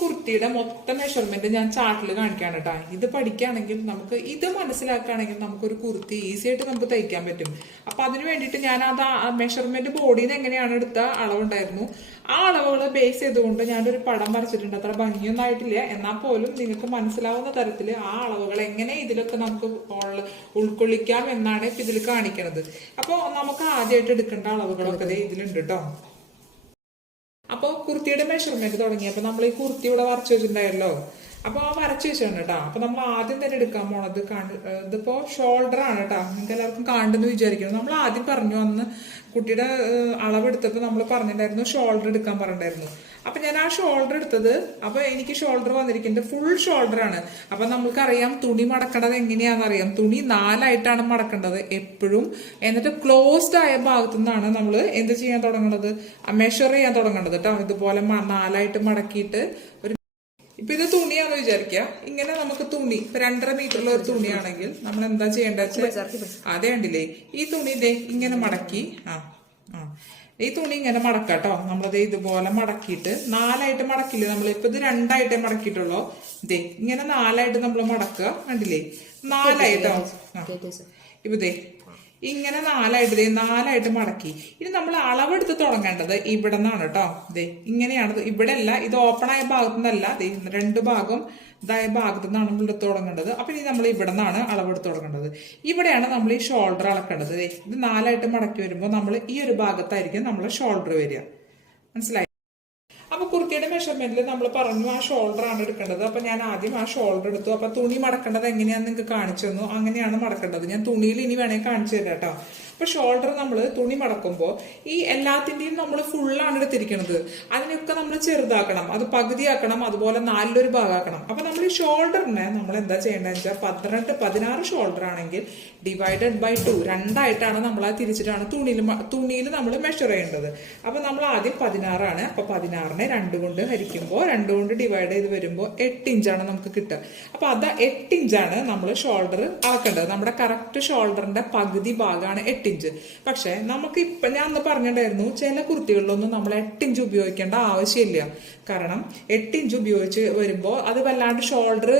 കുർത്തിയുടെ മൊത്തം മെഷർമെന്റ് ഞാൻ ചാർട്ടിൽ കാണിക്കാണ് കേട്ടോ. ഇത് പഠിക്കുകയാണെങ്കിൽ നമുക്ക് ഇത് മനസ്സിലാക്കുകയാണെങ്കിൽ നമുക്കൊരു കുർത്തി ഈസി ആയിട്ട് നമുക്ക് തയ്ക്കാൻ പറ്റും. അപ്പൊ അതിന് വേണ്ടിയിട്ട് ഞാൻ അത് മെഷർമെന്റ് ബോഡിയിൽ നിന്ന് എങ്ങനെയാണ് എടുത്ത അളവുണ്ടായിരുന്നു, ആ അളവുകൾ ബേസ് ചെയ്തുകൊണ്ട് ഞാനൊരു പടം വരച്ചിട്ടുണ്ട്. അത്ര ഭംഗിയൊന്നും ആയിട്ടില്ല, എന്നാൽ പോലും നിങ്ങൾക്ക് മനസ്സിലാവുന്ന തരത്തിൽ ആ അളവുകൾ എങ്ങനെ ഇതിലൊക്കെ നമുക്ക് ഉൾക്കൊള്ളിക്കാം എന്നാണ് ഇപ്പൊ ഇതിൽ കാണിക്കുന്നത്. അപ്പോൾ നമുക്ക് ആദ്യമായിട്ട് എടുക്കേണ്ട അളവുകളൊക്കെ ഇതിലുണ്ട് കേട്ടോ. അപ്പോൾ കുർത്തിയുടെ മെഷർമെന്റ് തുടങ്ങിയപ്പോൾ നമ്മൾ ഈ കുർത്തി ഇവിടെ വരച്ചു വെച്ചിട്ടുണ്ടായല്ലോ. അപ്പൊ ആ വരച്ചു വെച്ചാണ് കേട്ടോ. അപ്പൊ നമ്മൾ ആദ്യം തന്നെ എടുക്കാൻ പോണത് ഇതിപ്പോ ഷോൾഡർ ആണ് കേട്ടോ. നിങ്ങൾക്ക് എല്ലാവർക്കും കാണുന്നു വിചാരിക്കുന്നു. നമ്മൾ ആദ്യം പറഞ്ഞു അന്ന് കുട്ടിയുടെ അളവെടുത്തപ്പോൾ നമ്മൾ പറഞ്ഞിട്ടുണ്ടായിരുന്നു ഷോൾഡർ എടുക്കാൻ പറഞ്ഞിട്ടുണ്ടായിരുന്നു. അപ്പൊ ഞാൻ ആ ഷോൾഡർ എടുത്തത്, അപ്പൊ എനിക്ക് ഷോൾഡർ വന്നിരിക്കുന്നത് ഫുൾ ഷോൾഡർ ആണ്. അപ്പൊ നമുക്കറിയാം തുണി മടക്കേണ്ടത് എങ്ങനെയാണെന്നറിയാം. തുണി 4ആയിട്ടാണ് മടക്കേണ്ടത് എപ്പോഴും. എന്നിട്ട് ക്ലോസ്ഡ് ആയ ഭാഗത്തു നിന്നാണ് നമ്മൾ എന്ത് ചെയ്യാൻ തുടങ്ങുന്നത്, മെഷർ ചെയ്യാൻ തുടങ്ങേണ്ടത് കേട്ടോ. ഇതുപോലെ 4ആയിട്ട് മടക്കിയിട്ട് ഇപ്പൊ ഇത് തുണിയാന്ന് വിചാരിക്കുക. ഇങ്ങനെ നമുക്ക് തുണി 2.5 മീറ്ററുള്ള ഒരു തുണിയാണെങ്കിൽ നമ്മൾ എന്താ ചെയ്യേണ്ടത് വെച്ചാൽ, അതേ ഉണ്ടില്ലേ ഈ തുണി ഇതേ ഇങ്ങനെ മടക്കി ഈ തുണി ഇങ്ങനെ മടക്കാട്ടോ. നമ്മളത് ഇതുപോലെ മടക്കിയിട്ട് 4ആയിട്ട് മടക്കില്ലേ നമ്മൾ. ഇപ്പൊ ഇത് 2ആയിട്ടേ മടക്കിയിട്ടുള്ളൂ. ഇതേ ഇങ്ങനെ 4ആയിട്ട് നമ്മൾ മടക്കുക, കണ്ടില്ലേ 4ആയിട്ടോ. ഇപ്പൊ ഇതേ ഇങ്ങനെ 4ആയിട്ട് മടക്കി. ഇനി നമ്മൾ അളവെടുത്ത് തുടങ്ങേണ്ടത് ഇവിടെ നിന്നാണ് കേട്ടോ. ഇതേ ഇങ്ങനെയാണ്. ഇവിടെ അല്ല, ഇത് ഓപ്പൺ ആയ ഭാഗത്തു നിന്നല്ല, 2 ഭാഗം ഇതായ ഭാഗത്തു നിന്നാണ് നമ്മൾ എടുത്ത് തുടങ്ങേണ്ടത്. അപ്പൊ ഇനി നമ്മൾ ഇവിടെ നിന്നാണ് അളവെടുത്ത് തുടങ്ങേണ്ടത്. ഇവിടെയാണ് നമ്മൾ ഈ ഷോൾഡർ അളക്കേണ്ടത്. ഇത് 4ആയിട്ട് മടക്കി വരുമ്പോൾ നമ്മൾ ഈ ഒരു ഭാഗത്തായിരിക്കും നമ്മളെ ഷോൾഡർ വരിക. മനസ്സിലായി? അപ്പൊ കുർത്തിയുടെ മെഷർമെന്റിൽ നമ്മൾ പറഞ്ഞു ആ ഷോൾഡർ ആണ് എടുക്കേണ്ടത്. അപ്പൊ ഞാൻ ആദ്യം ആ ഷോൾഡർ എടുത്തു. അപ്പൊ തുണി മടക്കേണ്ടത് എങ്ങനെയാന്ന് നിങ്ങൾക്ക് കാണിച്ചു തന്നു. അങ്ങനെയാണ് മടക്കേണ്ടത്. ഞാൻ തുണിയിൽ ഇനി വേണമെങ്കിൽ കാണിച്ചു തരാം കേട്ടോ. അപ്പൊ ഷോൾഡർ നമ്മൾ തുണി മടക്കുമ്പോൾ ഈ എല്ലാത്തിന്റെയും നമ്മൾ ഫുള്ളാണ് എടുത്തിരിക്കുന്നത്. അതിനൊക്കെ നമ്മൾ ചെറുതാക്കണം, അത് പകുതിയാക്കണം, അതുപോലെ 4-1 ഭാഗമാക്കണം. അപ്പൊ നമ്മൾ ഈ ഷോൾഡറിനെ നമ്മൾ എന്താ ചെയ്യേണ്ടതെന്ന് വെച്ചാൽ 16 ഷോൾഡർ ആണെങ്കിൽ ഡിവൈഡഡ് ബൈ 2 2ആയിട്ടാണ് നമ്മൾ ആ തിരിച്ചിട്ടാണ് തുണിയിൽ നമ്മൾ മെഷർ ചെയ്യേണ്ടത്. അപ്പൊ നമ്മൾ ആദ്യം 16 ആണ്. അപ്പൊ 16നെ 2 കൊണ്ട് ഹരിക്കുമ്പോൾ 2 കൊണ്ട് ഡിവൈഡ് ചെയ്ത് വരുമ്പോൾ 8 ഇഞ്ചാണ് നമുക്ക് കിട്ടുക. അപ്പൊ അത് 8 ഇഞ്ചാണ് നമ്മൾ ഷോൾഡർ ആക്കേണ്ടത്. നമ്മുടെ കറക്റ്റ് ഷോൾഡറിന്റെ പകുതി ഭാഗമാണ് 8 ഇഞ്ച്. പക്ഷെ നമുക്ക് ഇപ്പൊ ഞാൻ അന്ന് പറഞ്ഞിട്ടുണ്ടായിരുന്നു ചില കുർത്തികളിലൊന്നും നമ്മൾ 8 ഇഞ്ച് ഉപയോഗിക്കേണ്ട ആവശ്യമില്ല. കാരണം 8 ഇഞ്ച് ഉപയോഗിച്ച് വരുമ്പോൾ അത് വല്ലാണ്ട് ഷോൾഡർ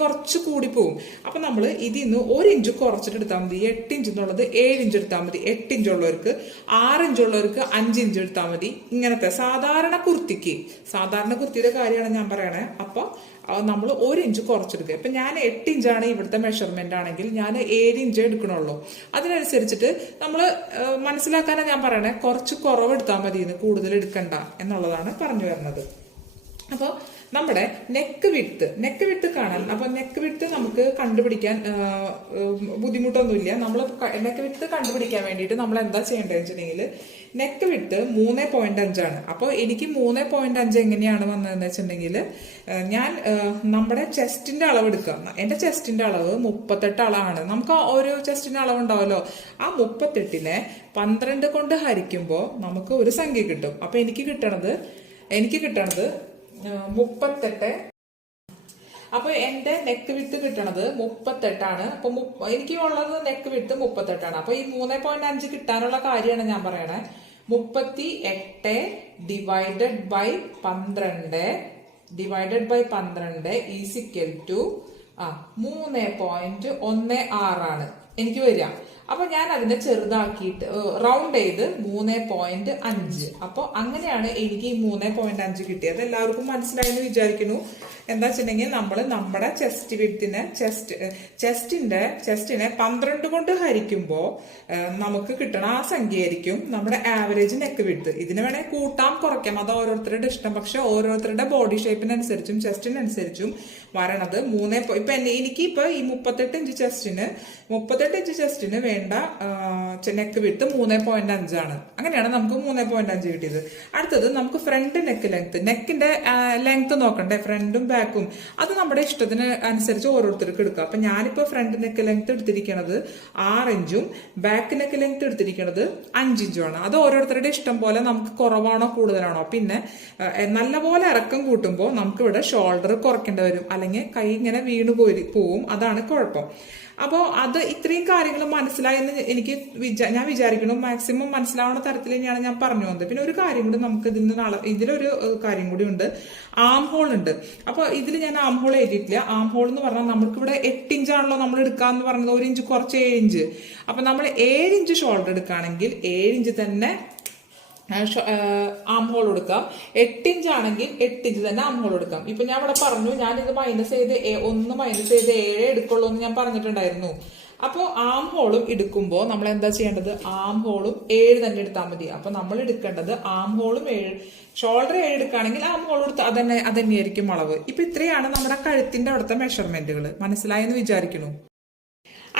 കുറച്ച് കൂടി പോകും. അപ്പൊ നമ്മൾ ഇതിന്ന് 1 ഇഞ്ച് കുറച്ചിട്ട് എടുത്താൽ മതി. 8 ഇഞ്ച് എന്നുള്ളത് 7 ഇഞ്ച് എടുത്താൽ മതി. 8 ഇഞ്ച് ഉള്ളവർക്ക് 6 ഇഞ്ച് ഉള്ളവർക്ക് 5 ഇഞ്ച് എടുത്താൽ മതി. ഇങ്ങനത്തെ സാധാരണ കുർത്തിയുടെ കാര്യമാണ് ഞാൻ പറയണേ. അപ്പൊ നമ്മൾ 1 ഇഞ്ച് കുറച്ചെടുക്കുക. ഇപ്പൊ ഞാൻ 8 ഇഞ്ചാണ് ഇവിടുത്തെ മെഷർമെന്റ് ആണെങ്കിൽ ഞാൻ 7 ഇഞ്ച് എടുക്കണുള്ളൂ. അതിനനുസരിച്ചിട്ട് നമ്മൾ മനസ്സിലാക്കാനാണ് ഞാൻ പറയണേ, കുറച്ച് കുറവ് എടുത്താൽ മതി, കൂടുതൽ എടുക്കണ്ട എന്നുള്ളതാണ് പറഞ്ഞു വരുന്നത്. അപ്പോൾ നമ്മുടെ നെക്ക് വിഡ്ത്ത് കാണാൻ, അപ്പൊ നെക്ക് വിഡ്ത്ത് നമുക്ക് കണ്ടുപിടിക്കാൻ ബുദ്ധിമുട്ടൊന്നുമില്ല. നമ്മൾ നെക്ക് വിഡ്ത്ത് കണ്ടുപിടിക്കാൻ വേണ്ടിയിട്ട് നമ്മൾ എന്താ ചെയ്യേണ്ടതെന്ന് വെച്ചിട്ടുണ്ടെങ്കിൽ നെക്ക് വിഡ്ത്ത് 3.5 ആണ്. അപ്പോൾ എനിക്ക് 3.5 എങ്ങനെയാണ് വന്നതെന്ന് വെച്ചിട്ടുണ്ടെങ്കിൽ ഞാൻ നമ്മുടെ ചെസ്റ്റിന്റെ അളവ് എടുക്കുക. എന്റെ ചെസ്റ്റിന്റെ അളവ് 38 അളവാണ്. നമുക്ക് ഓരോ ചെസ്റ്റിന്റെ അളവ് ഉണ്ടാവല്ലോ. ആ 38നെ 12 കൊണ്ട് ഹരിക്കുമ്പോൾ നമുക്ക് ഒരു സംഖ്യ കിട്ടും. അപ്പൊ എനിക്ക് കിട്ടണത് 38. അപ്പൊ എന്റെ നെക്ക് വിഡ്ത്ത് കിട്ടണത് 38 ആണ്. അപ്പൊ എനിക്ക് ഉള്ളത് നെക്ക് വിഡ്ത്ത് 38 ആണ്. അപ്പൊ ഈ 3.5 കിട്ടാനുള്ള കാര്യമാണ് ഞാൻ പറയണേ. 38 divided by 12 is equal to 3.16 ആണ് എനിക്ക് വരിക. അപ്പൊ ഞാൻ അതിനെ ചെറുതാക്കിയിട്ട് റൗണ്ട് ചെയ്ത് 3.5. അപ്പൊ അങ്ങനെയാണ് എനിക്ക് ഈ 3.5 കിട്ടിയത്. എല്ലാവർക്കും മനസ്സിലായെന്ന് വിചാരിക്കുന്നു. എന്താ വെച്ചിട്ടുണ്ടെങ്കിൽ നമ്മൾ നമ്മുടെ ചെസ്റ്റ് വിഡ്ത്തിനെ ചെസ്റ്റിനെ 12 കൊണ്ട് ഹരിക്കുമ്പോൾ നമുക്ക് കിട്ടണ ആ സംഖ്യ ആയിരിക്കും നമ്മുടെ ആവറേജ് നെക്ക് വിഡ്ത്ത്. ഇതിന് വേണേൽ കൂട്ടാം കുറയ്ക്കാം, അത് ഓരോരുത്തരുടെ ഇഷ്ടം. പക്ഷെ ഓരോരുത്തരുടെ ബോഡി ഷേപ്പിനനുസരിച്ചും ചെസ്റ്റിനനുസരിച്ചും വരണത് ഇപ്പൊ എനിക്കിപ്പോ ഈ 38 ഇഞ്ച് ചെസ്റ്റിന് വേണ്ട നെക്ക് വിഡ്ത്ത് 3.5 ആണ്. അങ്ങനെയാണ് നമുക്ക് 3.5 കിട്ടിയത്. അടുത്തത് നമുക്ക് ഫ്രണ്ട് നെക്കിന്റെ ലെങ്ത് നോക്കണ്ടേ, ഫ്രണ്ടും ബാക്കും. അത് നമ്മുടെ ഇഷ്ടത്തിന് അനുസരിച്ച് ഓരോരുത്തർക്ക് എടുക്കാം. അപ്പൊ ഞാനിപ്പോ ഫ്രണ്ട് നെക്ക് ലെങ്ത് എടുത്തിരിക്കുന്നത് 6 ഇഞ്ചും ബാക്ക് നെക്ക് ലെങ്ത് എടുത്തിരിക്കുന്നത് 5 ഇഞ്ചും ആണ്. അത് ഓരോരുത്തരുടെ ഇഷ്ടം പോലെ നമുക്ക് കുറവാണോ കൂടുതലാണോ. പിന്നെ നല്ലപോലെ ഇറക്കം കൂട്ടുമ്പോൾ നമുക്ക് ഇവിടെ ഷോൾഡർ കുറയ്ക്കേണ്ടി വരും, അല്ലെങ്കിൽ കൈ ഇങ്ങനെ വീണു പോവും. അതാണ് കുഴപ്പം. അപ്പോൾ അത് ഇത്രയും കാര്യങ്ങൾ മനസ്സിലായെന്ന് ഞാൻ വിചാരിക്കണം. മാക്സിമം മനസ്സിലാവുന്ന തരത്തിൽ തന്നെയാണ് ഞാൻ പറഞ്ഞു വന്നത്. പിന്നെ ഒരു കാര്യം കൂടി നമുക്ക് ഇതിലൊരു കാര്യം കൂടി ഉണ്ട്. ആം ഹോൾ ഉണ്ട്. അപ്പോൾ ഇതിൽ ഞാൻ ആം ഹോൾ എഴുതിയിട്ടില്ല. ആം ഹോൾ എന്ന് പറഞ്ഞാൽ നമുക്കിവിടെ 8 ഇഞ്ചാണല്ലോ നമ്മൾ എടുക്കാന്ന് പറഞ്ഞത്. 1 ഇഞ്ച് കുറച്ച് 7 ഇഞ്ച്. അപ്പൊ നമ്മൾ 7 ഇഞ്ച് ഷോൾഡർ എടുക്കുകയാണെങ്കിൽ 7 ഇഞ്ച് തന്നെ ആം ഹോൾ കൊടുക്കാം. 8 ഇഞ്ച് ആണെങ്കിൽ 8 ഇഞ്ച് തന്നെ ആം ഹോൾ കൊടുക്കാം. ഇപ്പൊ ഞാൻ ഇവിടെ പറഞ്ഞു, ഞാനിത് മൈനസ് ചെയ്ത് 7 എടുക്കുള്ളൂ എന്ന് ഞാൻ പറഞ്ഞിട്ടുണ്ടായിരുന്നു. അപ്പോൾ ആം ഹോളും എടുക്കുമ്പോൾ നമ്മൾ എന്താ ചെയ്യേണ്ടത്? ആം ഹോളും 7 തന്നെ എടുത്താൽ മതി. അപ്പൊ നമ്മൾ എടുക്കേണ്ടത് ആം ഹോളും 7, ഷോൾഡർ 7 എടുക്കുകയാണെങ്കിൽ ആം ഹോൾ എടുത്ത് അതന്നെയായിരിക്കും അളവ്. ഇപ്പൊ ഇത്രയാണ് നമ്മുടെ കഴുത്തിന്റെ അവിടുത്തെ മെഷർമെന്റുകൾ. മനസ്സിലായെന്ന് വിചാരിക്കുന്നു.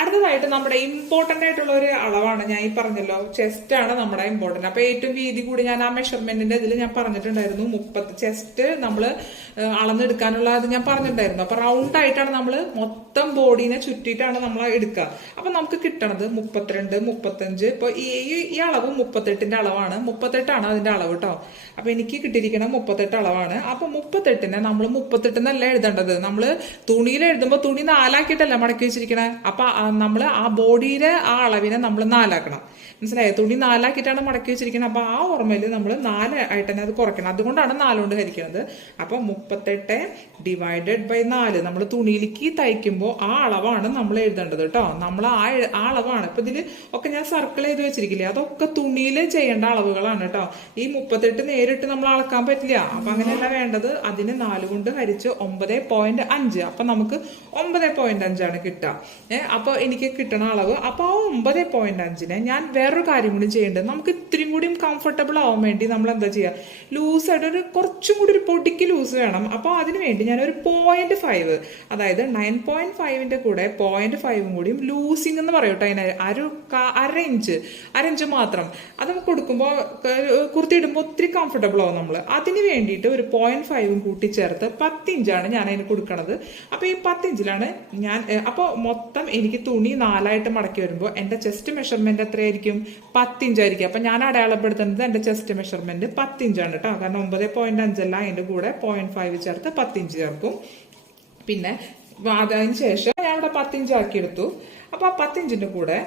അടുത്തതായിട്ട് നമ്മുടെ ഇമ്പോർട്ടന്റ് ആയിട്ടുള്ള ഒരു അളവാണ്. ഞാൻ ഈ പറഞ്ഞല്ലോ, ചെസ്റ്റ് ആണ് നമ്മുടെ ഇമ്പോർട്ടന്റ്. അപ്പൊ ഏറ്റവും വീതി കൂടി ഞാൻ ആ മെഷർമെന്റിന്റെ ഇതിൽ ഞാൻ പറഞ്ഞിട്ടുണ്ടായിരുന്നു. 30 ചെസ്റ്റ് നമ്മൾ അളന്നെടുക്കാനുള്ള അത് ഞാൻ പറഞ്ഞിട്ടുണ്ടായിരുന്നു. അപ്പൊ റൗണ്ട് ആയിട്ടാണ് നമ്മൾ മൊത്തം ബോഡീനെ ചുറ്റിയിട്ടാണ് നമ്മൾ എടുക്കുക. അപ്പൊ നമുക്ക് കിട്ടണത് 32, 35. ഇപ്പൊ ഈ അളവ് 38ന്റെ അളവാണ്. 38 അതിന്റെ അളവ് കേട്ടോ. അപ്പൊ എനിക്ക് കിട്ടിയിരിക്കണം 38 അളവാണ്. അപ്പൊ 38നെ നമ്മൾ 38 എന്നല്ല എഴുതേണ്ടത്. നമ്മള് തുണിയിൽ എഴുതുമ്പോൾ തുണി 4 ആക്കിയിട്ടല്ല മടക്കി വെച്ചിരിക്കണേ. അപ്പൊ നമ്മൾ ആ ബോഡിയിലെ ആ അളവിനെ നമ്മൾ 4 ആക്കണം. മനസ്സിലായോ? തുണി 4 ആക്കിയിട്ടാണ് മടക്കി വെച്ചിരിക്കുന്നത്. അപ്പൊ ആ ഓർമ്മയിൽ നമ്മൾ 4 ആയിട്ട് തന്നെ അത് കുറയ്ക്കണം. അതുകൊണ്ടാണ് 4 കൊണ്ട് ഹരിക്കുന്നത്. അപ്പൊ 38 ഡിവൈഡഡ് ബൈ 4 നമ്മൾ തുണിയിലേക്ക് തയ്ക്കുമ്പോൾ ആ അളവാണ് നമ്മൾ എഴുതേണ്ടത് കേട്ടോ. നമ്മൾ ആ അളവാണ്. ഇപ്പൊ ഇതില് ഒക്കെ ഞാൻ സർക്കിൾ ചെയ്ത് വെച്ചിരിക്കില്ലേ, അതൊക്കെ തുണിയിൽ ചെയ്യേണ്ട അളവുകളാണ് കേട്ടോ. ഈ 38 നേരിട്ട് നമ്മൾ അളക്കാൻ പറ്റില്ല. അപ്പൊ അങ്ങനെയല്ല വേണ്ടത്. അതിന് 4 കൊണ്ട് ഹരിച്ച് 9.5. അപ്പൊ നമുക്ക് 9.5 ആണ് കിട്ടുക. അപ്പൊ എനിക്ക് കിട്ടണ അളവ്. അപ്പൊ ആ 9.5നെ ഞാൻ വേറൊരു കാര്യം കൂടി ചെയ്യേണ്ടത്, നമുക്ക് ഇത്രയും കൂടി കംഫർട്ടബിൾ ആവാൻ വേണ്ടി നമ്മൾ എന്താ ചെയ്യുക? ലൂസായിട്ട് കുറച്ചും കൂടി ഒരു പൊടിക്ക് ലൂസ് വേണം. അപ്പൊ അതിന് വേണ്ടി ഞാൻ ഒരു 0.5, അതായത് 9.5ന്റെ കൂടെ 0.5 കൂടിയും ലൂസിങ് എന്ന് പറയൂട്ടോ. അതിന് അര ഇഞ്ച് മാത്രം അത് കൊടുക്കുമ്പോൾ കുർത്തി ഇടുമ്പോൾ ഒത്തിരി കംഫർട്ടബിൾ ആവും നമ്മൾ. അതിന് വേണ്ടിയിട്ട് ഒരു 0.5 കൂട്ടിച്ചേർത്ത് 10 ഇഞ്ചാണ് ഞാൻ അതിന് കൊടുക്കണത്. അപ്പൊ ഈ 10 ഇഞ്ചിലാണ് ഞാൻ. അപ്പോൾ മൊത്തം എനിക്ക് തുണി 4 ആയിട്ട് മടക്കി വരുമ്പോൾ എന്റെ ചെസ്റ്റ് മെഷർമെന്റ് എത്രയായിരിക്കും? 10 ഇഞ്ചായിരിക്കും. അപ്പൊ ഞാൻ അടയാളപ്പെടുത്തുന്നത് എന്റെ ചെസ്റ്റ് മെഷർമെന്റ് 10 ഇഞ്ചാണ് കേട്ടോ. കാരണം 9.5 അല്ല, അതിന്റെ കൂടെ 0.5 ചേർത്ത് 10 ഇഞ്ച് ചേർക്കും. പിന്നെ അതിന് ശേഷം ഞാൻ ഇവിടെ 10 ഇഞ്ച് ആക്കിയെടുത്തു. അപ്പൊ ആ 10 ഇഞ്ചിന്റെ കൂടെ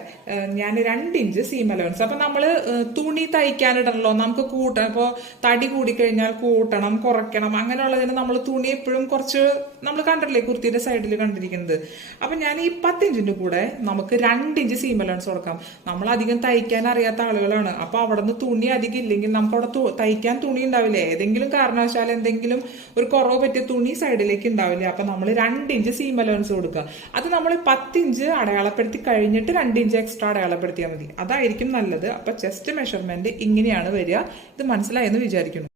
ഞാൻ 2 ഇഞ്ച് സീം അലവൻസ്. അപ്പൊ നമ്മള് തുണി തയ്ക്കാനിടണല്ലോ, നമുക്ക് കൂട്ടണം. ഇപ്പൊ തടി കൂടിക്കഴിഞ്ഞാൽ കൂട്ടണം, കുറയ്ക്കണം. അങ്ങനെയുള്ളതിന് നമ്മൾ തുണി എപ്പോഴും കുറച്ച് നമ്മൾ കണ്ടിട്ടില്ലേ കുർത്തിയുടെ സൈഡിൽ കണ്ടിരിക്കുന്നത്. അപ്പൊ ഞാൻ ഈ 10 ഇഞ്ചിന്റെ കൂടെ നമുക്ക് 2 ഇഞ്ച് സീം അലവൻസ് കൊടുക്കാം. നമ്മൾ അധികം തയ്ക്കാൻ അറിയാത്ത ആളുകളാണ്. അപ്പൊ അവിടെ നിന്ന് തുണി അധികം ഇല്ലെങ്കിൽ നമുക്ക് അവിടെ തയ്ക്കാൻ തുണി ഉണ്ടാവില്ലേ? ഏതെങ്കിലും കാരണവശാൽ എന്തെങ്കിലും ഒരു കുറവ് പറ്റിയ തുണി സൈഡിലേക്ക് ഉണ്ടാവില്ലേ? അപ്പൊ നമ്മൾ 2 ഇഞ്ച് സീം അലവൻസ് കൊടുക്കുക. അത് നമ്മൾ 10 ഇഞ്ച് അടയാളപ്പെടുത്തി കഴിഞ്ഞിട്ട് 2 ഇഞ്ച് എക്സ്ട്രാ അടയാളപ്പെടുത്തിയാൽ മതി. അതായിരിക്കും നല്ലത്. അപ്പൊ ചെസ്റ്റ് മെഷർമെന്റ് ഇങ്ങനെയാണ് വരിക. ഇത് മനസ്സിലായെന്ന് വിചാരിക്കുന്നു.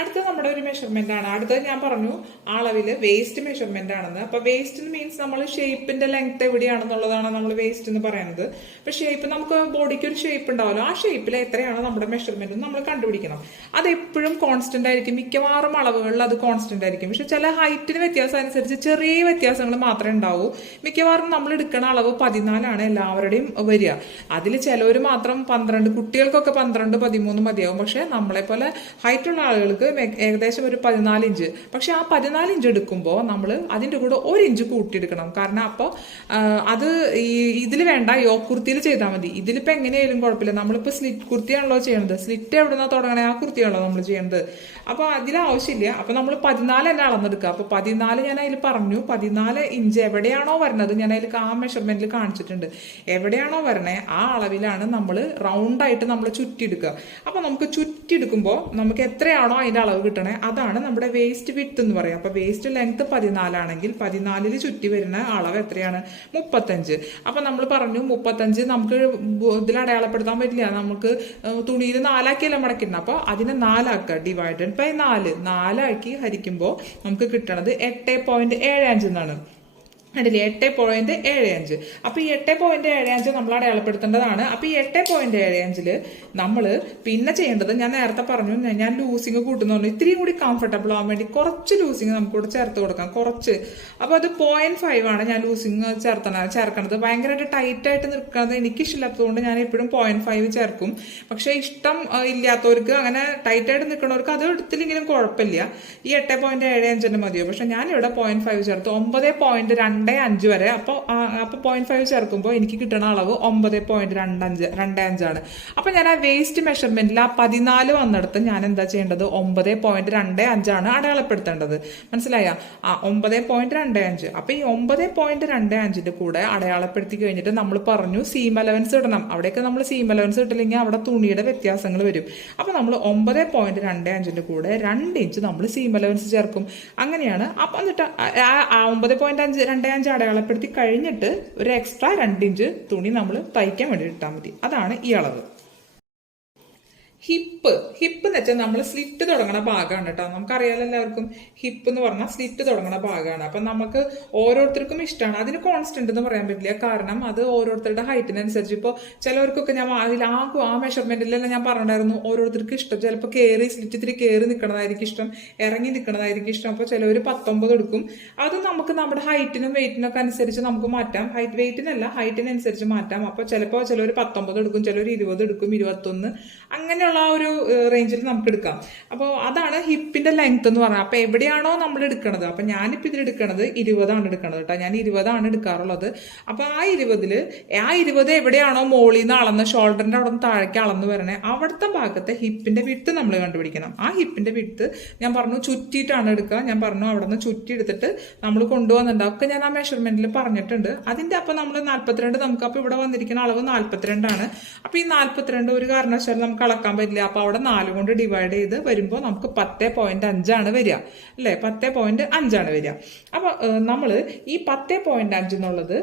അടുത്ത നമ്മുടെ ഒരു മെഷർമെന്റ് ആണ്. അടുത്തത് ഞാൻ പറഞ്ഞു അളവില് വേസ്റ്റ് മെഷർമെന്റ് ആണെന്ന്. അപ്പൊ വേസ്റ്റ് മീൻസ് നമ്മൾ ഷേപ്പിന്റെ ലെങ്ത് എവിടെയാണെന്നുള്ളതാണ് നമ്മൾ വേസ്റ്റ് എന്ന് പറയുന്നത്. അപ്പൊ ഷേപ്പ്, നമുക്ക് ബോഡിക്ക് ഒരു ഷേപ്പ് ഉണ്ടാവുമല്ലോ, ആ ഷേപ്പിൽ എത്രയാണ് നമ്മുടെ മെഷർമെന്റ് നമ്മൾ കണ്ടുപിടിക്കണം. അത് എപ്പോഴും കോൺസ്റ്റന്റ് ആയിരിക്കും. മിക്കവാറും അളവുകളിൽ അത് കോൺസ്റ്റന്റ് ആയിരിക്കും. പക്ഷെ ചില ഹൈറ്റിന് വ്യത്യാസം അനുസരിച്ച് ചെറിയ വ്യത്യാസങ്ങൾ മാത്രമേ ഉണ്ടാവൂ. മിക്കവാറും നമ്മൾ എടുക്കുന്ന അളവ് 14 എല്ലാവരുടെയും വരിക. അതിൽ ചിലവർ മാത്രം 12, കുട്ടികൾക്കൊക്കെ 12, 13 മതിയാവും. പക്ഷെ നമ്മളെ പോലെ ഹൈറ്റ് ഉള്ള ആളുകൾക്ക് ഏകദേശം ഒരു 14 ഇഞ്ച്. പക്ഷെ ആ 14 ഇഞ്ച് എടുക്കുമ്പോൾ നമ്മൾ അതിന്റെ കൂടെ 1 ഇഞ്ച് കൂട്ടിയെടുക്കണം. കാരണം അപ്പോൾ അത് ഇതിൽ വേണ്ട, യോക്ക് കുർത്തിയിൽ ചെയ്താൽ മതി. ഇതിലിപ്പോ എങ്ങനെയായാലും കുഴപ്പമില്ല. നമ്മളിപ്പോ സ്ലിറ്റ് കുർത്തിയാണല്ലോ ചെയ്യണത്. സ്ലിറ്റ് എവിടുന്നാ തുടങ്ങണേ? ആ കുർത്തിയാണല്ലോ നമ്മൾ ചെയ്യേണ്ടത്. അപ്പൊ അതിലാവശ്യമില്ല. അപ്പൊ നമ്മൾ 14 തന്നെ അളന്നെടുക്കുക. അപ്പൊ 14 ഞാൻ അതിൽ പറഞ്ഞു. 14 ഇഞ്ച് എവിടെയാണോ വരുന്നത് ഞാൻ അതിൽ ആ മെഷർമെന്റിൽ കാണിച്ചിട്ടുണ്ട്. എവിടെയാണോ വരണേ ആ അളവിലാണ് നമ്മൾ റൗണ്ട് ആയിട്ട് നമ്മൾ ചുറ്റിയെടുക്കുക. അപ്പൊ നമുക്ക് ചുറ്റിയെടുക്കുമ്പോൾ നമുക്ക് എത്രയാണോ അതിന്റെ അളവ് കിട്ടണേ അതാണ് നമ്മുടെ വേസ്റ്റ് വിഡ്ത്ത് എന്ന് പറയാം. അപ്പൊ വേസ്റ്റ് ലെങ്ത് 14 ആണെങ്കിൽ 14 ചുറ്റി വരുന്ന അളവ് എത്രയാണ്? 35. അപ്പൊ നമ്മൾ പറഞ്ഞു 35 നമുക്ക് ഇതിൽ അടയാളപ്പെടുത്താൻ പറ്റില്ല. നമുക്ക് തുണിയിൽ 4 ആക്കിയല്ല മടക്കിയിരുന്നു. അപ്പൊ അതിനെ 4 ആക്കുക. ഡിവൈഡഡ് ബൈ 4 ആക്കി ഹരിക്കുമ്പോൾ നമുക്ക് കിട്ടണത് 8.75 എന്നാണ്. അതിൽ 8.75. അപ്പൊ ഈ 8.75 നമ്മൾ അടയാളപ്പെടുത്തേണ്ടതാണ്. അപ്പൊ ഈ 8.75 നമ്മൾ പിന്നെ ചെയ്യേണ്ടത്, ഞാൻ നേരത്തെ പറഞ്ഞു ഞാൻ ലൂസിങ് കൂട്ടുന്നു പറഞ്ഞു, ഇത്തിരി കൂടി കംഫർട്ടബിൾ ആവാൻ വേണ്ടി കുറച്ച് ലൂസിങ് നമുക്ക് കൂടെ ചേർത്ത് കൊടുക്കാം, കുറച്ച്. അപ്പൊ അത് 0.5 ആണ് ഞാൻ ലൂസിങ് ചേർക്കണത്. ഭയങ്കരമായിട്ട് ടൈറ്റ് ആയിട്ട് നിൽക്കുന്നത് എനിക്ക് ഇഷ്ടമില്ലാത്തതുകൊണ്ട് ഞാൻ എപ്പോഴും 0.5 ചേർക്കും. പക്ഷെ ഇഷ്ടം ഇല്ലാത്തവർക്ക്, അങ്ങനെ ടൈറ്റ് ആയിട്ട് നിൽക്കുന്നവർക്ക് അത് എടുത്തില്ലെങ്കിലും കുഴപ്പമില്ല, ഈ 8.75 മതിയോ. പക്ഷെ ഞാനിവിടെ 0.5 ചേർത്ത് 9.25 വരെ. അപ്പൊ 0.5 ചേർക്കുമ്പോൾ എനിക്ക് കിട്ടുന്ന അളവ് 9.25 ആണ്. അപ്പൊ ഞാൻ ആ വേസ്റ്റ് മെഷർമെന്റിൽ ആ 14 വന്നിടത്ത് ഞാൻ എന്താ ചെയ്യേണ്ടത്, 9.25 ആണ് അടയാളപ്പെടുത്തേണ്ടത്. മനസ്സിലായ? 9.25. അപ്പൊ ഈ 9.25 കൂടെ അടയാളപ്പെടുത്തി കഴിഞ്ഞിട്ട് നമ്മൾ പറഞ്ഞു സീം അലവൻസ് ഇടണം. അവിടെയൊക്കെ നമ്മൾ സീം അലവൻസ് ഇട്ടില്ലെങ്കിൽ അവിടെ തുണിയുടെ വ്യത്യാസങ്ങൾ വരും. അപ്പൊ നമ്മൾ 9.25 കൂടെ 2 ഇഞ്ച് നമ്മൾ സീം അലവൻസ് ചേർക്കും. അങ്ങനെയാണ്. അപ്പൊ എന്നിട്ട് 9.25 അടയാളപ്പെടുത്തി കഴിഞ്ഞിട്ട് ഒരു എക്സ്ട്രാ 2 ഇഞ്ച് തുണി നമ്മൾ തയ്ക്കാൻ വേണ്ടി ഇട്ടാൽ മതി. അതാണ് ഈ അളവ്. ഹിപ്പ് എന്ന് വെച്ചാൽ നമ്മൾ സ്ലിറ്റ് തുടങ്ങണ ഭാഗമാണ് കേട്ടോ. നമുക്കറിയാലോ എല്ലാവർക്കും, ഹിപ്പ് എന്ന് പറഞ്ഞാൽ സ്ലിറ്റ് തുടങ്ങണ ഭാഗമാണ്. അപ്പൊ നമുക്ക് ഓരോരുത്തർക്കും ഇഷ്ടമാണ്. അതിന് കോൺസ്റ്റന്റ് എന്ന് പറയാൻ പറ്റില്ല, കാരണം അത് ഓരോരുത്തരുടെ ഹൈറ്റിനനുസരിച്ച്. ഇപ്പോൾ ചിലവർക്കൊക്കെ ഞാൻ അതിൽ ആ മെഷർമെന്റിലെല്ലാം ഞാൻ പറഞ്ഞിട്ടുണ്ടായിരുന്നു, ഓരോരുത്തർക്ക് ഇഷ്ടം. ചിലപ്പോൾ സ്ലിറ്റ് ഇത്തിരി കയറി നിൽക്കണതായിരിക്കും ഇഷ്ടം, ഇറങ്ങി നിൽക്കണതായിരിക്കും ഇഷ്ടം. അപ്പോൾ ചിലവർ 19 എടുക്കും. അത് നമുക്ക് നമ്മുടെ ഹൈറ്റിനും വെയിറ്റിനൊക്കെ അനുസരിച്ച് നമുക്ക് മാറ്റാം. വെയിറ്റിനല്ല, ഹൈറ്റിനനുസരിച്ച് മാറ്റാം. അപ്പോൾ ചിലപ്പോൾ ചിലവർ 19 എടുക്കും, ചിലവർ 20 എടുക്കും, 21, അങ്ങനെയുള്ള ആ ഒരു റേഞ്ചിൽ നമുക്ക് എടുക്കാം. അപ്പോൾ അതാണ് ഹിപ്പിന്റെ ലെങ്ത് എന്ന് പറഞ്ഞാൽ. അപ്പൊ എവിടെയാണോ നമ്മൾ എടുക്കണത്, അപ്പൊ ഞാനിപ്പോ ഇതിൽ എടുക്കണത് 20 ആണ് എടുക്കണത് കേട്ടോ. ഞാൻ 20 ആണ് എടുക്കാറുള്ളത്. അപ്പൊ ആ 20 എവിടെയാണോ മോളിൽ നിന്ന് അളന്ന് ഷോൾഡറിന്റെ അവിടെ നിന്ന് താഴേക്ക് അളന്ന് വരണേ, അവിടുത്തെ ഭാഗത്തെ ഹിപ്പിന്റെ വിഡ്ത്ത് നമ്മൾ കണ്ടുപിടിക്കണം. ആ ഹിപ്പിന്റെ വിഡ്ത്ത് ഞാൻ പറഞ്ഞു ചുറ്റിയിട്ടാണ് എടുക്കുക. ഞാൻ പറഞ്ഞു അവിടെ നിന്ന് ചുറ്റി എടുത്തിട്ട് നമ്മൾ കൊണ്ടുവന്നിട്ടുണ്ട്. ഒക്കെ ഞാൻ ആ മെഷർമെന്റിൽ പറഞ്ഞിട്ടുണ്ട്. അതിന്റെ അപ്പൊ നമ്മൾ 42, നമുക്ക് അപ്പൊ ഇവിടെ വന്നിരിക്കുന്ന അളവ് 42 ആണ്. അപ്പൊ ഈ 42 ഒരു കാരണവശാലും നമുക്ക് അളക്കാൻ പറ്റില്ല. അപ്പൊ അവിടെ 4 കൊണ്ട് ഡിവൈഡ് ചെയ്ത് വരുമ്പോൾ നമുക്ക് 10.5 ആണ് വരിക, അല്ലെ? 10.5 ആണ് വരിക. അപ്പൊ നമ്മൾ ഈ 10.5 എന്നുള്ളത്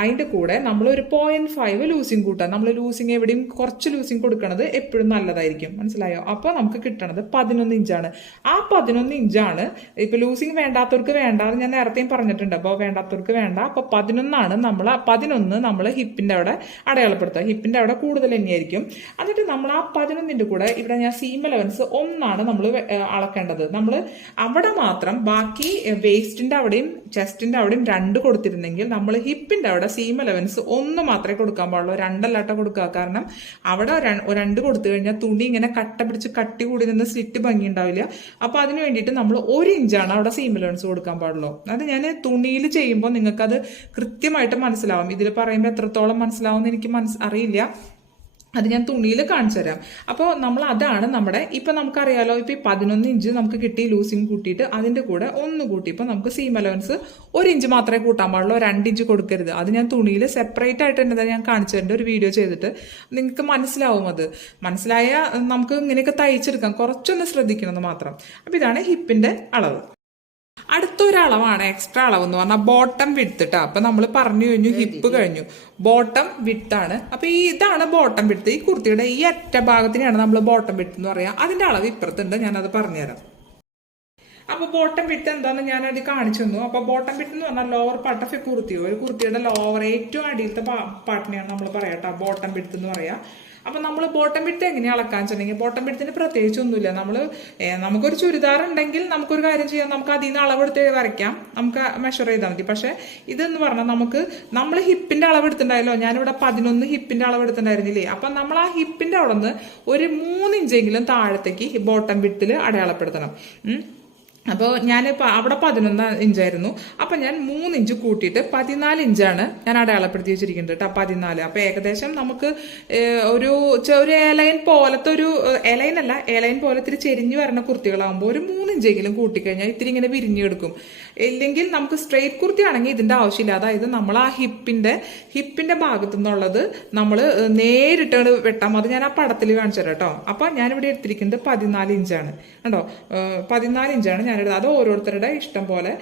അതിന്റെ കൂടെ നമ്മൾ ഒരു 0.5 ലൂസിങ് കൂട്ടാം. നമ്മൾ ലൂസിങ് എവിടെയും കുറച്ച് ലൂസിങ് കൊടുക്കണത് എപ്പോഴും നല്ലതായിരിക്കും. മനസ്സിലായോ? അപ്പൊ നമുക്ക് കിട്ടണത് 11 ഇഞ്ചാണ്. ആ 11 ഇഞ്ചാണ് ഇപ്പൊ ലൂസിങ് വേണ്ടാത്തവർക്ക് വേണ്ട, ഞാൻ നേരത്തെയും പറഞ്ഞിട്ടുണ്ട്. അപ്പോൾ വേണ്ടാത്തവർക്ക് വേണ്ട. അപ്പൊ 11 നമ്മൾ ഹിപ്പിന്റെ അവിടെ അടയാളപ്പെടുത്തുക. ഹിപ്പിന്റെ അവിടെ കൂടുതൽ തന്നെയായിരിക്കും. എന്നിട്ട് നമ്മൾ ആ 11 കൂടെ ഇവിടെ ഞാൻ സീം അലവൻസ് 1 നമ്മൾ അളക്കേണ്ടത്. നമ്മൾ അവിടെ മാത്രം, ബാക്കി വേസ്റ്റിന്റെ അവിടെയും ചെസ്റ്റിന്റെ അവിടെയും 2 കൊടുത്തിരുന്നെങ്കിൽ നമ്മൾ ഹിപ്പിന്റെ അവിടെ സീം അലവൻസ് 1 മാത്രമേ കൊടുക്കാൻ പാടുള്ളൂ, 2 അല്ലാട്ട കൊടുക്കുക. കാരണം അവിടെ 2 കൊടുത്തു കഴിഞ്ഞാൽ തുണി ഇങ്ങനെ കട്ട പിടിച്ച് കട്ടി കൂടി നിന്ന് സ്ലിറ്റ് ഭംഗി ഉണ്ടാവില്ല. അപ്പൊ അതിന് വേണ്ടിയിട്ട് നമ്മൾ 1 ഇഞ്ചാണ് അവിടെ സീം അലവൻസ് കൊടുക്കാൻ പാടുള്ളൂ. അത് ഞാൻ തുണിയിൽ ചെയ്യുമ്പോൾ നിങ്ങൾക്കത് കൃത്യമായിട്ട് മനസ്സിലാവും. ഇതിൽ പറയുമ്പോൾ എത്രത്തോളം മനസ്സിലാവും എന്ന് എനിക്ക് അറിയില്ല. അത് ഞാൻ തുണിയിൽ കാണിച്ചു തരാം. അപ്പോൾ നമ്മൾ അതാണ് നമ്മുടെ, ഇപ്പൊ നമുക്കറിയാലോ, ഇപ്പൊ 11 ഇഞ്ച് നമുക്ക് കിട്ടി ലൂസിങ് കൂട്ടിയിട്ട് അതിന്റെ കൂടെ 1 കൂട്ടി. ഇപ്പൊ നമുക്ക് സീം അലവൻസ് 1 ഇഞ്ച് മാത്രമേ കൂട്ടാൻ പാടുള്ളൂ, 2 ഇഞ്ച് കൊടുക്കരുത്. അത് ഞാൻ തുണിയിൽ സെപ്പറേറ്റ് ആയിട്ട് തന്നെ ഞാൻ കാണിച്ചു തരേണ്ട ഒരു വീഡിയോ ചെയ്തിട്ട് നിങ്ങൾക്ക് മനസ്സിലാവും. അത് മനസ്സിലായ നമുക്ക് ഇങ്ങനെയൊക്കെ തയ്ച്ചെടുക്കാം, കുറച്ചൊന്ന് ശ്രദ്ധിക്കണമെന്ന് മാത്രം. അപ്പൊ ഇതാണ് ഹിപ്പിന്റെ അളവ്. അടുത്തൊരളവാണ് എക്സ്ട്രാ അളവ് എന്ന് പറഞ്ഞാൽ ബോട്ടം വിഡ്ത്ത് കേട്ടോ. അപ്പൊ നമ്മൾ പറഞ്ഞു കഴിഞ്ഞു, ഹിപ്പ് കഴിഞ്ഞു, ബോട്ടം വിഡ്ത്ത് ആണ്. അപ്പൊ ഇതാണ് ബോട്ടം വിഡ്ത്ത്. ഈ കുർത്തിയുടെ ഈ അറ്റ ഭാഗത്തിനാണ് നമ്മൾ ബോട്ടം വിഡ്ത്ത് എന്ന് പറയാം. അതിന്റെ അളവ് ഇപ്പുറത്തുണ്ട്, ഞാനത് പറഞ്ഞുതരാം. അപ്പൊ ബോട്ടം വിഡ്ത്ത് എന്താണെന്ന് ഞാനത് കാണിച്ചു തന്നു. അപ്പൊ ബോട്ടം വിഡ്ത്ത് എന്ന് പറഞ്ഞാൽ lower part of A kurti, ഒരു കുർത്തിയുടെ ലോവർ ഏറ്റവും അടിയിലത്തെ പാർട്ടിനെയാണ് നമ്മൾ പറയാട്ടോ ബോട്ടം വിഡ്ത്ത് എന്ന് പറയാം. അപ്പൊ നമ്മൾ ബോട്ടം വിഡ്ത്ത് എങ്ങനെയാണ് അളക്കാൻ വെച്ചിട്ടുണ്ടെങ്കിൽ, ബോട്ടം വിഡ്ത്തിന് പ്രത്യേകിച്ച് ഒന്നുമില്ല. നമുക്കൊരു ചുരിദാർ ഉണ്ടെങ്കിൽ നമുക്കൊരു കാര്യം ചെയ്യാം, നമുക്ക് അതിൽ നിന്ന് അളവെടുത്ത് വരയ്ക്കാം, നമുക്ക് മെഷർ ചെയ്താൽ മതി. പക്ഷെ ഇതെന്ന് പറഞ്ഞാൽ നമ്മൾ ഹിപ്പിന്റെ അളവെടുത്തിട്ടുണ്ടായല്ലോ, ഞാനിവിടെ 11 ഹിപ്പിന്റെ അളവെടുത്തിട്ടുണ്ടായിരുന്നില്ലേ. അപ്പൊ നമ്മൾ ആ ഹിപ്പിന്റെ അവിടെ നിന്ന് ഒരു 3 ഇഞ്ചെങ്കിലും താഴത്തേക്ക് ബോട്ടം വിഡ്ത്തിൽ അടയാളപ്പെടുത്തണം. അപ്പോൾ ഞാനിപ്പോൾ അവിടെ 11 ഇഞ്ചായിരുന്നു. അപ്പം ഞാൻ 3 ഇഞ്ച് കൂട്ടിയിട്ട് 14 ഇഞ്ചാണ് ഞാൻ അടയാളപ്പെടുത്തി വെച്ചിരിക്കുന്നത് കേട്ടോ. 14. അപ്പോൾ ഏകദേശം നമുക്ക് ഒരു എലൈൻ പോലത്തെ ഒരു എലൈൻ പോലെ ഇത്തിരി ചെരിഞ്ഞ് വരുന്ന കുർത്തികളാകുമ്പോൾ ഒരു 3 ഇഞ്ചെങ്കിലും കൂട്ടിക്കഴിഞ്ഞാൽ ഇത്തിരി ഇങ്ങനെ വിരിഞ്ഞെടുക്കും. ഇല്ലെങ്കിൽ നമുക്ക് സ്ട്രെയിറ്റ് കുർത്തി ആണെങ്കിൽ ഇതിന്റെ ആവശ്യമില്ല. അതായത് നമ്മൾ ആ ഹിപ്പിന്റെ ഭാഗത്തു നിന്നുള്ളത് നമ്മൾ നേരിട്ട് വെട്ടാം. അത് ഞാൻ ആ പടത്തിൽ കാണിച്ചു തരാം കേട്ടോ. അപ്പൊ ഞാനിവിടെ എടുത്തിരിക്കുന്നത് 14 ഇഞ്ചാണ് കേട്ടോ. 14 ഇഞ്ചാണ് ഞാനെടുത്തത്. അത് ഓരോരുത്തരുടെ ഇഷ്ടം പോലെ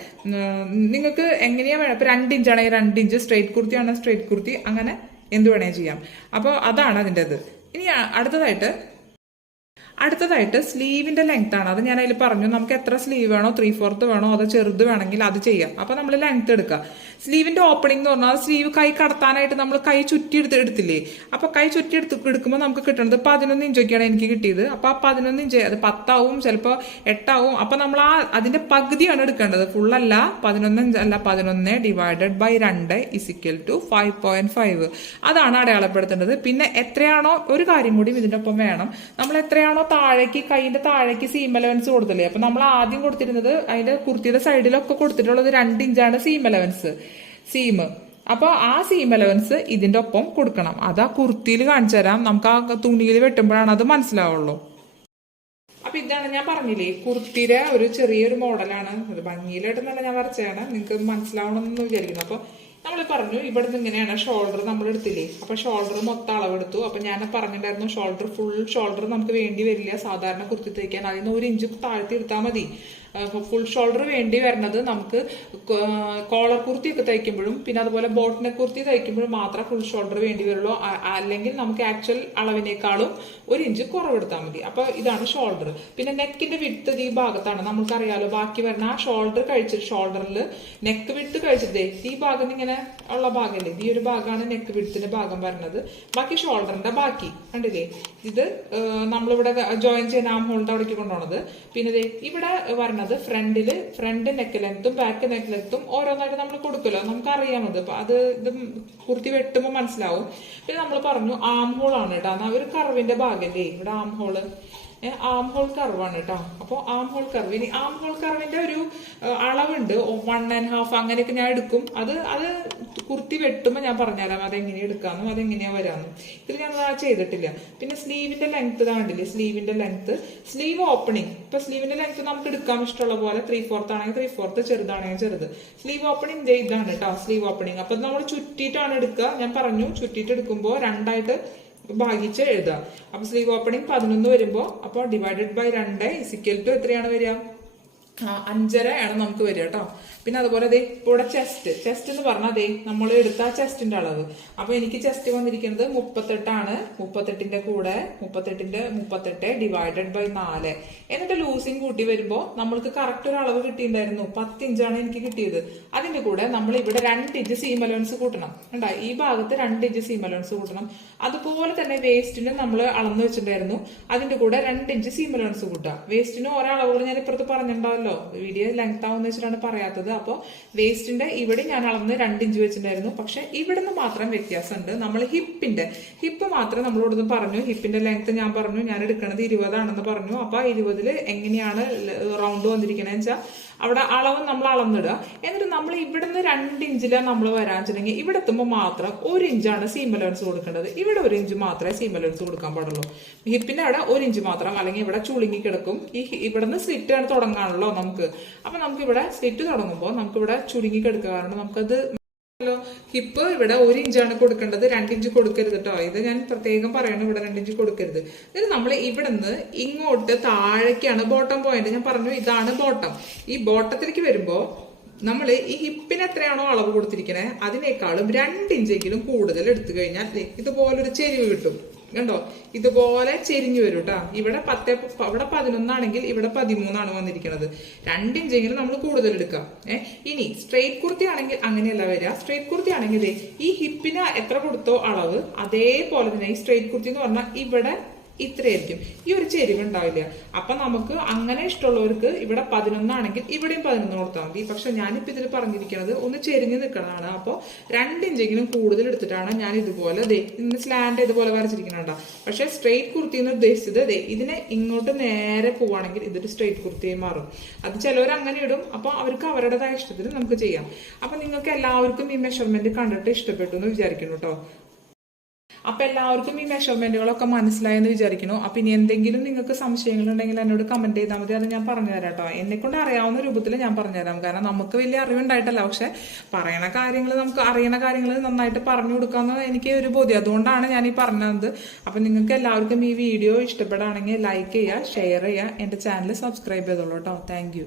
നിങ്ങൾക്ക് എങ്ങനെയാ വേണം. ഇപ്പൊ 2 ഇഞ്ചാണെങ്കിൽ 2 ഇഞ്ച്, സ്ട്രെയിറ്റ് കുർത്തി ആണെങ്കിൽ സ്ട്രെയിറ്റ് കുർത്തി, അങ്ങനെ എന്ത് വേണേ ചെയ്യാം. അപ്പോൾ അതാണ് അതിൻ്റെ ഇത്. ഇനി അടുത്തതായിട്ട് സ്ലീവിന്റെ ലെങ്ത് ആണ്. അത് ഞാൻ അതിൽ പറഞ്ഞു, നമുക്ക് എത്ര സ്ലീവ് വേണോ, 3/4 വേണോ, അതോ ചെറുത് വേണമെങ്കിൽ അത് ചെയ്യാം. അപ്പൊ നമ്മൾ ലെങ്ത് എടുക്കുക. സ്ലീവിന്റെ ഓപ്പണിംഗ് എന്ന് പറഞ്ഞാൽ സ്ലീവ് കൈ കടത്താനായിട്ട് നമ്മൾ കൈ ചുറ്റി എടുത്തില്ലേ. അപ്പൊ കൈ ചുറ്റി എടുക്കുമ്പോൾ നമുക്ക് കിട്ടുന്നത് 11 ഇഞ്ചൊക്കെയാണ് എനിക്ക് കിട്ടിയത്. അപ്പൊ ആ 11 ഇഞ്ച് അത് 10 ആവും, ചിലപ്പോൾ 8 ആവും. അപ്പൊ നമ്മൾ അതിന്റെ പകുതിയാണ് എടുക്കേണ്ടത്, ഫുള്ളല്ല. 11 ഇഞ്ച് അല്ല, 11 ഡിവൈഡഡ് ബൈ 2 ഇസിക്കൽ ടു 5.5. അതാണ് അടയാളപ്പെടുത്തേണ്ടത്. പിന്നെ എത്രയാണോ, ഒരു കാര്യം കൂടി ഇതിന്റെ ഒപ്പം വേണം, നമ്മൾ എത്രയാണോ താഴേക്ക് കൈയിന്റെ താഴേക്ക് സീം അലവൻസ് കൊടുത്തില്ലേ. അപ്പൊ നമ്മൾ ആദ്യം കൊടുത്തിരുന്നത് അതിന്റെ കുർത്തിയുടെ സൈഡിലൊക്കെ കൊടുത്തിട്ടുള്ളത് 2 ഇഞ്ചാണ് സീം അലവൻസ്, സീം. അപ്പൊ ആ സീം അലവൻസ് ഇതിന്റെ ഒപ്പം കൊടുക്കണം. അത് ആ കുർത്തിയിൽ കാണിച്ചു തരാം, നമുക്ക് ആ തുണിയിൽ വെട്ടുമ്പോഴാണ് അത് മനസ്സിലാവുള്ളൂ. അപ്പൊ ഇതാണ് ഞാൻ പറഞ്ഞില്ലേ, കുർത്തിയുടെ ഒരു ചെറിയൊരു മോഡലാണ്. അത് ഭംഗിയിലായിട്ടെന്നല്ല ഞാൻ വരച്ചാണ്, നിങ്ങൾക്ക് മനസ്സിലാവണമെന്ന് വിചാരിക്കുന്നു. അപ്പൊ നമ്മൾ പറഞ്ഞു ഇവിടുന്ന് ഇങ്ങനെയാണ് ഷോൾഡർ നമ്മൾ എടുത്തില്ലേ. അപ്പൊ ഷോൾഡർ മൊത്തം അളവെടുത്തു. അപ്പൊ ഞാൻ പറഞ്ഞിട്ടുണ്ടായിരുന്നു ഷോൾഡർ, ഫുൾ ഷോൾഡർ നമുക്ക് വേണ്ടി വരില്ല സാധാരണ കുർത്തി തയ്ക്കാൻ. അതിന് 1 ഇഞ്ച് താഴ്ത്തി എടുത്താൽ മതി. ഫുൾ ഷോൾഡർ വേണ്ടി വരുന്നത് നമുക്ക് കോളർ കുർത്തി ഒക്കെ തയ്ക്കുമ്പോഴും പിന്നെ അതുപോലെ ബോട്ട് നെക്ക് കുർത്തി തയ്ക്കുമ്പോഴും മാത്രമേ ഫുൾ ഷോൾഡർ വേണ്ടി വരുള്ളൂ. അല്ലെങ്കിൽ നമുക്ക് ആക്ച്വൽ അളവിനേക്കാളും 1 ഇഞ്ച് കുറവെടുത്താൽ മതി. അപ്പൊ ഇതാണ് ഷോൾഡർ. പിന്നെ നെക്കിന്റെ വിട്ട് ഈ ഭാഗത്താണ്, നമുക്കറിയാലോ ബാക്കി വരുന്ന ആ ഷോൾഡർ കഴിച്ചിട്ട്, ഷോൾഡറിൽ നെക്ക് വിട്ട് കഴിച്ചിട്ടേ ഈ ഭാഗം ഇങ്ങനെ ഉള്ള ഭാഗമല്ലേ, ഈ ഒരു ഭാഗമാണ് നെക്ക് വിടത്തിന്റെ ഭാഗം വരുന്നത്. ബാക്കി ഷോൾഡറിന്റെ ബാക്കി കണ്ടില്ലേ, ഇത് നമ്മളിവിടെ ജോയിൻ ചെയ്യുന്ന ആം ഹോളിന്റെ അവിടേക്ക് കൊണ്ടുപോണത്. പിന്നെ ഇവിടെ വരുന്നത് ഫ്രണ്ട് നെക്ക് ലെങ്ത്തും ബാക്ക് നെക്ക് ലെങ്ത്തും ഓരോന്നായിട്ട് നമ്മൾ കൊടുക്കുമല്ലോ, നമുക്ക് അറിയാമത്. അത് ഇത് കുർത്തി വെട്ടുമ്പോൾ മനസ്സിലാവും. പിന്നെ നമ്മൾ പറഞ്ഞു ആം ഹോൾ ആണ് കേട്ടോ, ഒരു കർവിന്റെ ഭാഗല്ലേ ഇവിടെ ആം ഹോള്, ആം ഹോൾ കർവാണ് കേട്ടോ. അപ്പോൾ ആം ഹോൾ കർവ്, ഇനി ആം ഹോൾ കർവിന്റെ ഒരു അളവുണ്ട്, 1.5 അങ്ങനെയൊക്കെ ഞാൻ എടുക്കും. അത് കുർത്തി വെട്ടുമ്പോൾ ഞാൻ പറഞ്ഞുതരാം അതെങ്ങനെയാ എടുക്കാന്നും അതെങ്ങനെയാ വരാന്നും. ഇതിൽ ഞാൻ ചെയ്തിട്ടില്ല. പിന്നെ സ്ലീവിന്റെ ലെങ്ത് കണ്ടില്ലേ, സ്ലീവിന്റെ ലെങ്ത്, സ്ലീവ് ഓപ്പണിംഗ്. ഇപ്പൊ സ്ലീവിന്റെ ലെങ്ത് നമുക്ക് എടുക്കാൻ ഇഷ്ടമുള്ള പോലെ 3/4 ആണെങ്കിൽ 3/4, ചെറുതാണെങ്കിൽ ചെറുത്. സ്ലീവ് ഓപ്പണിംഗ് ഇതാണ് കേട്ടോ, സ്ലീവ് ഓപ്പണിംഗ്. അപ്പൊ നമ്മൾ ചുറ്റിയിട്ടാണ് എടുക്കുക. ഞാൻ പറഞ്ഞു ചുറ്റിയിട്ട് എടുക്കുമ്പോൾ 2ആയിട്ട് ഭാഗിച്ച് എഴുതാം. അപ്പൊ സ്ലീവ് ഓപ്പണിംഗ് 11 വരുമ്പോ അപ്പൊ ഡിവൈഡഡ് ബൈ 2 ഇസിക്കൽ ടു എത്രയാണ് വരിക, 5.5 ആണ് നമുക്ക് വരിക കേട്ടോ. പിന്നെ അതുപോലെ ഇവിടെ ചെസ്റ്റ് എന്ന് പറഞ്ഞാൽ നമ്മൾ എടുത്ത ചെസ്റ്റിന്റെ അളവ്. അപ്പൊ എനിക്ക് ചെസ്റ്റ് വന്നിരിക്കുന്നത് 38 ആണ്. 38ന്റെ കൂടെ 38 ഡിവൈഡഡ് ബൈ 4. എന്നിട്ട് ലൂസിങ് കൂട്ടി വരുമ്പോ നമ്മൾക്ക് കറക്റ്റ് ഒരു അളവ് കിട്ടിയിട്ടുണ്ടായിരുന്നു, 10 ഇഞ്ചാണ് എനിക്ക് കിട്ടിയത്. അതിന്റെ കൂടെ നമ്മൾ ഇവിടെ 2 ഇഞ്ച് സീം അലവൻസ് കൂട്ടണം. കണ്ടാ, ഈ ഭാഗത്ത് 2 ഇഞ്ച് സീം അലവൻസ് കൂട്ടണം. അതുപോലെ തന്നെ വേസ്റ്റിന് നമ്മൾ അളന്ന് വെച്ചിട്ടുണ്ടായിരുന്നു, അതിന്റെ കൂടെ 2 ഇഞ്ച് സീം അലവൻസ് കൂട്ടുക. വേസ്റ്റിന് ഒരളവുകൾ ഞാൻ ഇപ്പുറത്ത് പറഞ്ഞിട്ടുണ്ടാവല്ലോ, വീഡിയോ ലെങ്ത് ആവുന്ന വെച്ചിട്ടാണ് പറയാത്തത്. അപ്പോൾ വേസ്റ്റിന്റെ ഇവിടെ ഞാൻ അളന്ന് 2 ഇഞ്ച് വെച്ചിട്ടുണ്ടായിരുന്നു. പക്ഷെ ഇവിടുന്ന് മാത്രം വ്യത്യാസമുണ്ട്. നമ്മൾ ഹിപ്പ് മാത്രം നമ്മളോടൊന്ന് പറഞ്ഞു. ഹിപ്പിന്റെ ലെങ്ത് ഞാൻ പറഞ്ഞു ഞാൻ എടുക്കണത് 20 ആണെന്ന് പറഞ്ഞു. അപ്പൊ 20 എങ്ങനെയാണ് റൗണ്ട് വന്നിരിക്കണെന്ന് വെച്ചാൽ അവിടെ അളവ് നമ്മൾ അളന്നിടുക. എന്നിട്ട് നമ്മൾ ഇവിടുന്ന് 2 ഇഞ്ചിലാണ് നമ്മൾ വരാൻ വെച്ചിട്ടുണ്ടെങ്കിൽ ഇവിടെ എത്തുമ്പോൾ മാത്രം 1 ഇഞ്ചാണ് സീം അലവൻസ് കൊടുക്കേണ്ടത്. ഇവിടെ 1 ഇഞ്ച് മാത്രമേ സീം അലവൻസ് കൊടുക്കാൻ പാടുള്ളൂ. ഹിപ്പിന്റെ അവിടെ 1 ഇഞ്ച് മാത്രം, അല്ലെങ്കിൽ ഇവിടെ ചുളുങ്ങി കിടക്കും. ഇവിടുന്ന് സ്ലിറ്റ് ആണ് തുടങ്ങാണല്ലോ നമുക്ക്. അപ്പൊ നമുക്ക് ഇവിടെ സ്ലിറ്റ് തുടങ്ങുമ്പോൾ നമുക്ക് ഇവിടെ ചുരുങ്ങി കിടക്കുക. കാരണം നമുക്കത് ഹിപ്പ് ഇവിടെ 1 ഇഞ്ചാണ് കൊടുക്കേണ്ടത്, 2 ഇഞ്ച് കൊടുക്കരുത് കേട്ടോ. ഇത് ഞാൻ പ്രത്യേകം പറയണം, ഇവിടെ 2 ഇഞ്ച് കൊടുക്കരുത്. ഇത് നമ്മൾ ഇവിടുന്ന് ഇങ്ങോട്ട് താഴേക്കാണ് ബോട്ടം പോയിന്റ്. ഞാൻ പറഞ്ഞു ഇതാണ് ബോട്ടം. ഈ ബോട്ടത്തിലേക്ക് വരുമ്പോ നമ്മൾ ഈ ഹിപ്പിന് എത്രയാണോ അളവ് കൊടുത്തിരിക്കണേ അതിനേക്കാളും 2 ഇഞ്ചെങ്കിലും കൂടുതൽ എടുത്തു കഴിഞ്ഞാൽ ഇതുപോലൊരു ചെരിവ് കിട്ടും. കണ്ടോ, ഇതുപോലെ ചെരിഞ്ഞു വരും കേട്ടോ. ഇവിടെ 11 ആണെങ്കിൽ ഇവിടെ 13 ആണ് വന്നിരിക്കുന്നത്. 2 ഇഞ്ചെങ്കിലും നമ്മൾ കൂടുതൽ എടുക്കാം. ഇനി സ്ട്രെയിറ്റ് കുർത്തി ആണെങ്കിൽ അങ്ങനെയല്ല വരിക. സ്ട്രെയിറ്റ് കുർത്തി ആണെങ്കിൽ ഈ ഹിപ്പിന് എത്ര കൊടുത്തോ അളവ് അതേപോലെ തന്നെ ഈ സ്ട്രെയിറ്റ് കുർത്തി എന്ന് പറഞ്ഞാൽ ഇവിടെ ഇത്രയായിരിക്കും, ഈ ഒരു ചെരിവ് ഉണ്ടാവില്ല. അപ്പൊ നമുക്ക് അങ്ങനെ ഇഷ്ടമുള്ളവർക്ക് ഇവിടെ 11 ആണെങ്കിൽ ഇവിടെയും 11 കൊടുത്താൽ മതി. പക്ഷെ ഞാനിപ്പോ ഇതിൽ പറഞ്ഞിരിക്കുന്നത് ഒന്ന് ചെരിഞ്ഞ് നിൽക്കണതാണ്. അപ്പോൾ 2 ഇഞ്ചെങ്കിലും കൂടുതൽ എടുത്തിട്ടാണ് ഞാൻ ഇതുപോലെ ഇന്ന് സ്ലാൻഡ് ഇതുപോലെ വരച്ചിരിക്കുന്നുണ്ടോ. പക്ഷെ സ്ട്രെയിറ്റ് കുർത്തി എന്ന് ഉദ്ദേശിച്ചത് ഇതിനെ ഇങ്ങോട്ട് നേരെ പോവാണെങ്കിൽ ഇതൊരു സ്ട്രെയിറ്റ് കുർത്തിയായി മാറും. അത് ചിലവർ അങ്ങനെ ഇടും. അപ്പൊ അവർക്ക് അവരുടേതായ ഇഷ്ടത്തിന് നമുക്ക് ചെയ്യാം. അപ്പൊ നിങ്ങൾക്ക് എല്ലാവർക്കും ഈ മെഷർമെന്റ് കണ്ടിട്ട് ഇഷ്ടപ്പെട്ടു എന്ന് വിചാരിക്കുന്നു കേട്ടോ. അപ്പൊ എല്ലാവർക്കും ഈ മെഷർമെന്റുകളൊക്കെ മനസ്സിലായെന്ന് വിചാരിക്കുന്നു. അപ്പൊ ഇനി എന്തെങ്കിലും നിങ്ങൾക്ക് സംശയങ്ങളുണ്ടെങ്കിൽ എന്നോട് കമന്റ് ചെയ്താൽ മതി, അത് ഞാൻ പറഞ്ഞുതരാം കേട്ടോ. എന്നെ കൊണ്ട് അറിയാവുന്ന രൂപത്തിൽ ഞാൻ പറഞ്ഞുതരാം. കാരണം നമുക്ക് വലിയ അറിവുണ്ടായിട്ടല്ല, പക്ഷെ പറയണ കാര്യങ്ങൾ, നമുക്ക് അറിയണ കാര്യങ്ങൾ നന്നായിട്ട് പറഞ്ഞു കൊടുക്കാന്ന് എനിക്ക് ഒരു ബോധ്യം. അതുകൊണ്ടാണ് ഞാൻ ഈ പറഞ്ഞത്. അപ്പൊ നിങ്ങൾക്ക് എല്ലാവർക്കും ഈ വീഡിയോ ഇഷ്ടപ്പെടുകയാണെങ്കിൽ ലൈക്ക് ചെയ്യുക, ഷെയർ ചെയ്യുക, എന്റെ ചാനൽ സബ്സ്ക്രൈബ് ചെയ്തോളൂ കേട്ടോ. Thank you.